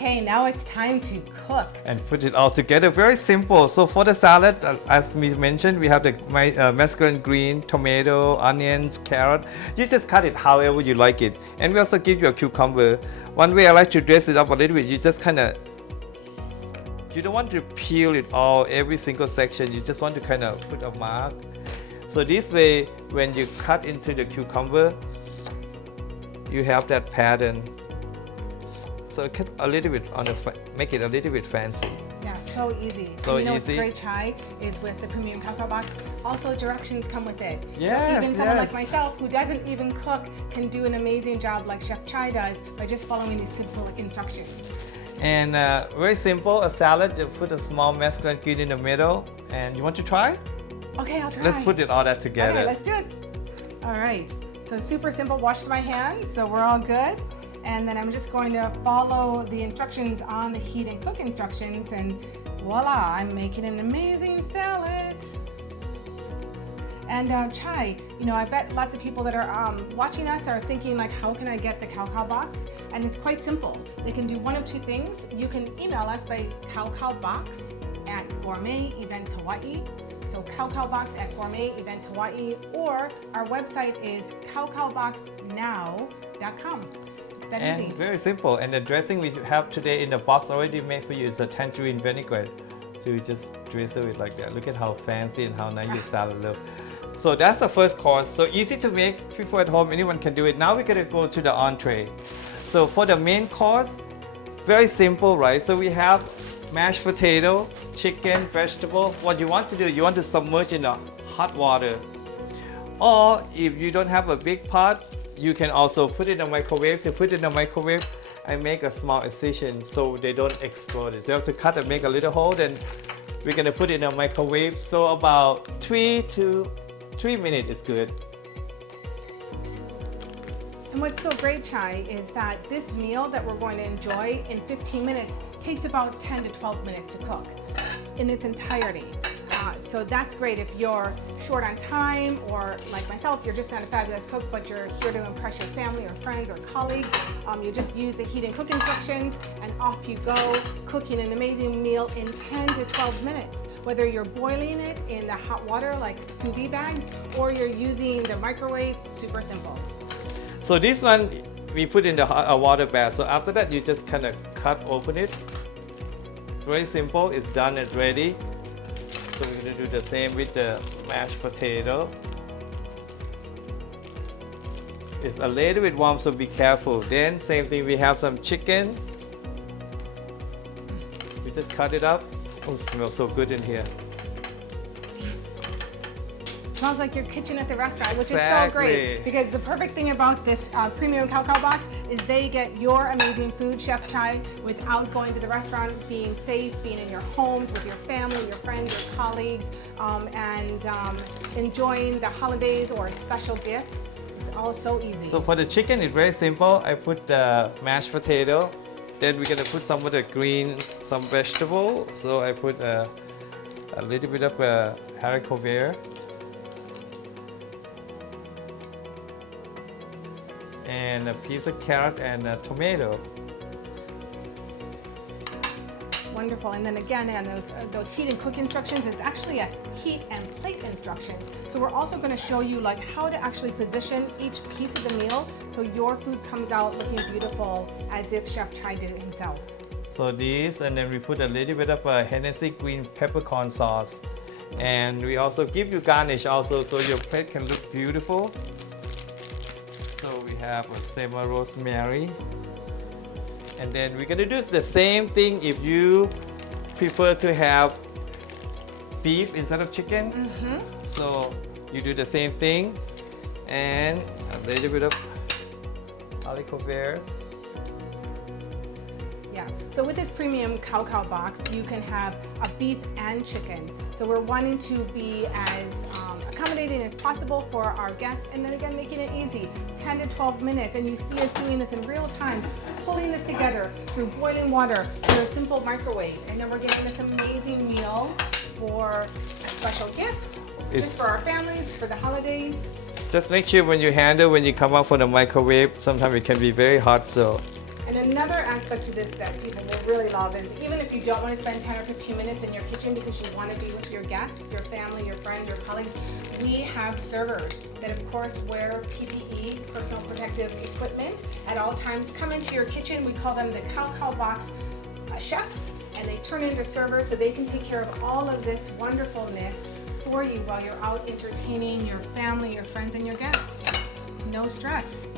Okay, now it's time to cook. And put it all together. Very simple. So for the salad, as we mentioned, we have the masculine green, tomato, onions, carrot. You just cut it however you like it. And we also give you a cucumber. One way I like to dress it up a little bit, you just kind of, you don't want to peel it all, every single section. You just want to kind of put a mark. So this way, when you cut into the cucumber, you have that pattern. So cut a little bit on the, make it a little bit fancy. Yeah, so easy. So and you know easy. what's great, Chai, is with the premium cacao box, also directions come with it. Yes, so even someone like yes. myself who doesn't even cook can do an amazing job like Chef Chai does by just following these simple instructions. And very simple, a salad, you put a small masculine green in the middle. And you want to try? Okay, I'll try. Let's put it all that together. Okay, let's do it. All right, so super simple, washed my hands, so we're all good. And then I'm just going to follow the instructions on the heat and cook instructions, and voila, I'm making an amazing salad. And Chai, you know, I bet lots of people that are watching us are thinking like, how can I get the Cao box? And it's quite simple. They can do one of two things. You can email us by caocaobox@gourmet-events-hawaii. So caocaobox@gourmet-events-hawaii, or our website is caocaoboxnow.com. It's that And easy. very simple. And the dressing we have today in the box already made for you is a tangerine vinaigrette. So you just drizzle it like that. Look at how fancy and how nice your salad looks. So that's the first course. So easy to make. People at home, anyone can do it. Now we're gonna go to the entree. So for the main course, very simple, right? So we have mashed potato, chicken, vegetable. What you want to do, you want to submerge in the hot water. Or if you don't have a big pot, you can also put it in the microwave. To put it in the microwave, I make a small incision so they don't explode. So you have to cut and make a little hole, then we're gonna put it in the microwave. So about 3 minutes is good. And what's so great, Chai, is that this meal that we're going to enjoy in 15 minutes takes about 10 to 12 minutes to cook in its entirety. So that's great if you're short on time, or like myself, you're just not a fabulous cook, but you're here to impress your family or friends or colleagues. You just use the heat and cook instructions and off you go, cooking an amazing meal in 10 to 12 minutes. Whether you're boiling it in the hot water like sous vide bags, or you're using the microwave, super simple. So this one, we put in the water bath. So after that, you just kind of cut open it. Very simple, it's done and ready. So we're gonna do the same with the mashed potato. It's a little bit warm, so be careful. Then same thing, we have some chicken. We just cut it up. Oh, it smells so good in here. Smells like your kitchen at the restaurant, which is so Exactly. great, because the perfect thing about this premium Cao box is they get your amazing food, Chef Chai, without going to the restaurant, being safe, being in your homes with your family, your friends, your colleagues, and enjoying the holidays or a special gift. It's all so easy. So for the chicken, it's very simple. I put the mashed potato. Then we're gonna put some of the green, some vegetable. So I put a little bit of haricot vert. And a piece of carrot and a tomato. Wonderful. And then again, and those heat and cook instructions, it's actually a heat and plate instructions. So we're also going to show you like how to actually position each piece of the meal so your food comes out looking beautiful as if Chef Chai did it himself. So this, and then we put a little bit of a Hennessy green peppercorn sauce. And we also give you garnish also, so your plate can look beautiful. So we have a sema rosemary. And then we're gonna do the same thing if you prefer to have beef instead of chicken. So you do the same thing. And a little bit of haricot vert. Yeah, so with this premium Cao box, you can have a beef and chicken. So we're wanting to be as accommodating as possible for our guests, and then again, making it easy, 10 to 12 minutes. And you see us doing this in real time, pulling this together through boiling water, through a simple microwave. And then we're getting this amazing meal for a special gift, just for our families, for the holidays. Just make sure when you handle, when you come out from the microwave, sometimes it can be very hot, so And another aspect to this that people will really love is even if you don't want to spend 10 or 15 minutes in your kitchen because you want to be with your guests, your family, your friends, your colleagues, we have servers that of course wear PPE, personal protective equipment, at all times, come into your kitchen. We call them the Cow Box chefs, and they turn into servers so they can take care of all of this wonderfulness for you while you're out entertaining your family, your friends, and your guests. No stress.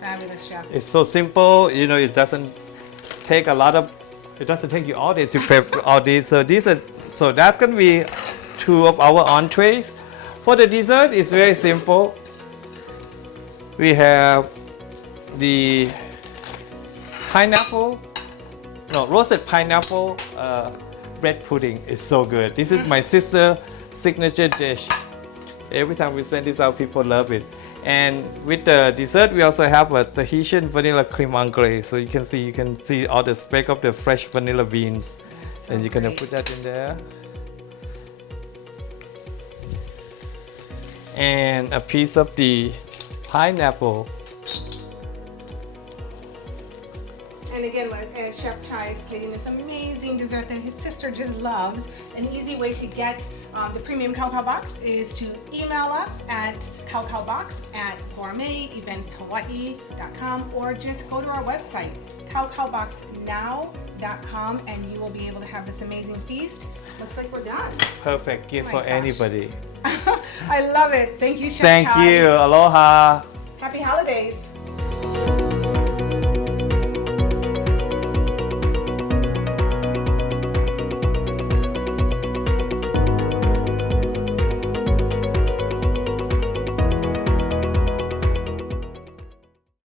Fabulous, chef. It's so simple, you know, it doesn't take a lot of, it doesn't take you all day to prep all these. So that's gonna be 2 of our entrees. For the dessert, it's very simple. We have the roasted pineapple bread pudding. It's so good. This is my sister's signature dish. Every time we send this out, people love it. And with the dessert, we also have a Tahitian vanilla creme anglaise. So you can see all the speck of the fresh vanilla beans. So And you're gonna great. put that in there. And a piece of the pineapple. And again, as Chef Chai is creating this amazing dessert that his sister just loves, an easy way to get the premium Cow Box is to email us at cowcowbox@gourmetevents.hawaii.com or just go to our website, cowcowboxnow.com, and you will be able to have this amazing feast. Looks like we're done. Perfect gift Oh for my gosh. anybody. I love it. Thank you, Chef Thank Chai. you. Aloha. Happy holidays.